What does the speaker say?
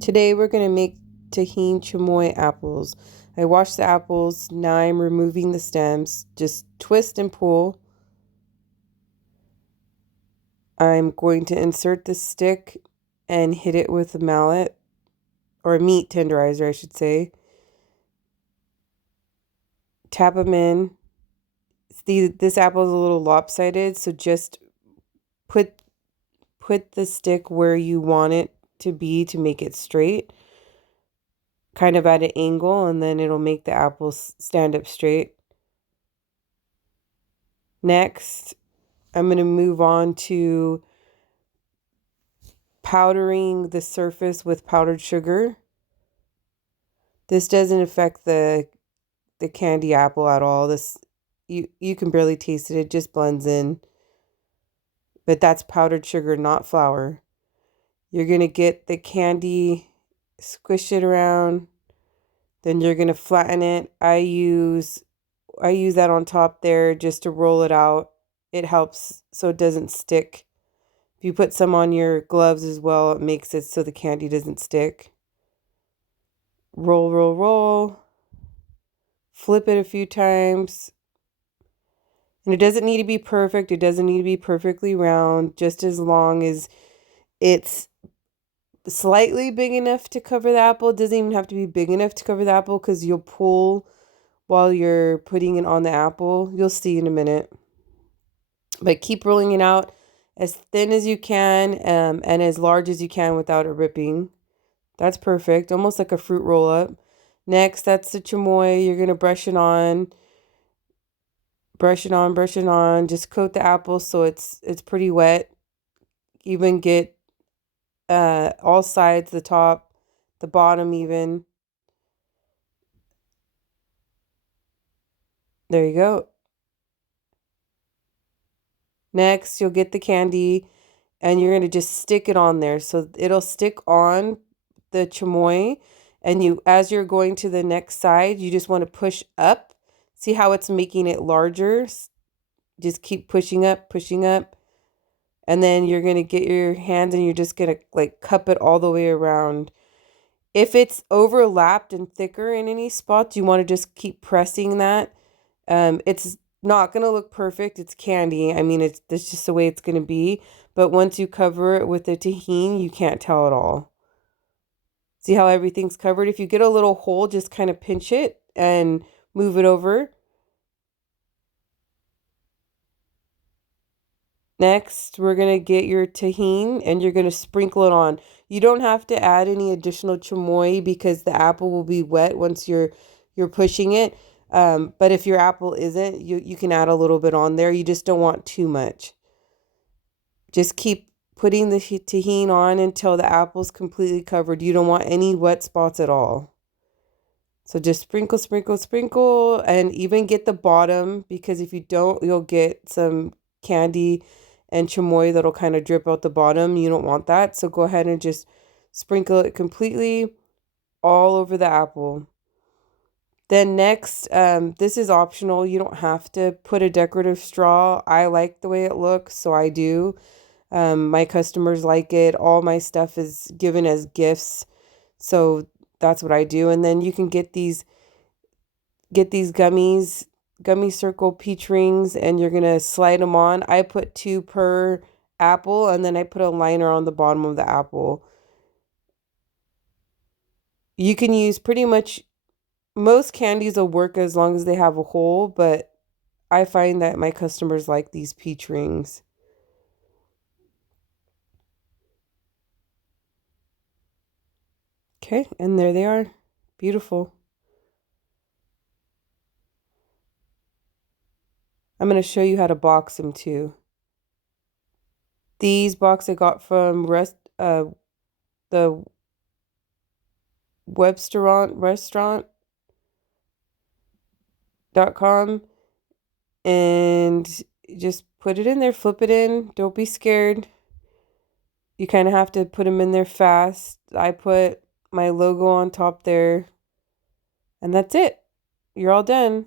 Today we're going to make tajin chamoy apples. I washed the apples. Now I'm removing the stems. Just twist and pull. I'm going to insert the stick and hit it with a mallet, or a meat tenderizer, I should say. Tap them in. This apple is a little lopsided, so just put the stick where you want it to be to make it straight, kind of at an angle, and then it'll make the apples stand up straight. Next, I'm going to move on to powdering the surface with powdered sugar. This doesn't affect the candy apple at all. This you can barely taste it. It just blends in. But that's powdered sugar, not flour. You're going to get the candy, squish it around, then you're going to flatten it. I use that on top there just to roll it out. It helps so it doesn't stick. If you put some on your gloves as well, it makes it so the candy doesn't stick. Roll, roll, roll. Flip it a few times. And it doesn't need to be perfect. It doesn't need to be perfectly round, just as long as it's slightly big enough to cover the apple. It doesn't even have to be big enough to cover the apple because you'll pull while you're putting it on the apple. You'll see in a minute. But keep rolling it out as thin as you can and as large as you can without it ripping. That's perfect. Almost like a fruit roll up. Next, that's the chamoy. You're going to brush it on. Brush it on, brush it on. Just coat the apple so it's pretty wet. Even get all sides, the top, the bottom even. There you go. Next, you'll get the candy and you're going to just stick it on there. So it'll stick on the chamoy, and as you're going to the next side, you just want to push up. See how it's making it larger? Just keep pushing up, and then you're going to get your hands and you're just going to like cup it all the way around. If it's overlapped and thicker in any spots, you want to just keep pressing that. It's not going to look perfect. It's candy. I mean, that's just the way it's going to be. But once you cover it with the tajin, you can't tell at all. See how everything's covered? If you get a little hole, just kind of pinch it and move it over. Next, we're going to get your tajin and you're going to sprinkle it on. You don't have to add any additional chamoy because the apple will be wet once you're pushing it. But if your apple isn't, you can add a little bit on there. You just don't want too much. Just keep putting the tajin on until the apple's completely covered. You don't want any wet spots at all. So just sprinkle, sprinkle, sprinkle, and even get the bottom, because if you don't, you'll get some candy and chamoy that'll kind of drip out the bottom. You don't want that. So go ahead and just sprinkle it completely all over the apple. Then next, this is optional. You don't have to put a decorative straw. I like the way it looks, so I do. My customers like it. All my stuff is given as gifts, so that's what I do. And then you can get these gummy circle peach rings, and you're gonna slide them on. I put 2 per apple, and then I put a liner on the bottom of the apple. You can use pretty much most candies will work as long as they have a hole, but I find that my customers like these peach rings. Okay, and there they are. Beautiful. I'm going to show you how to box them too. These box I got from the restaurant.com, and just put it in there, flip it in. Don't be scared. You kind of have to put them in there fast. I put my logo on top there, and that's it. You're all done.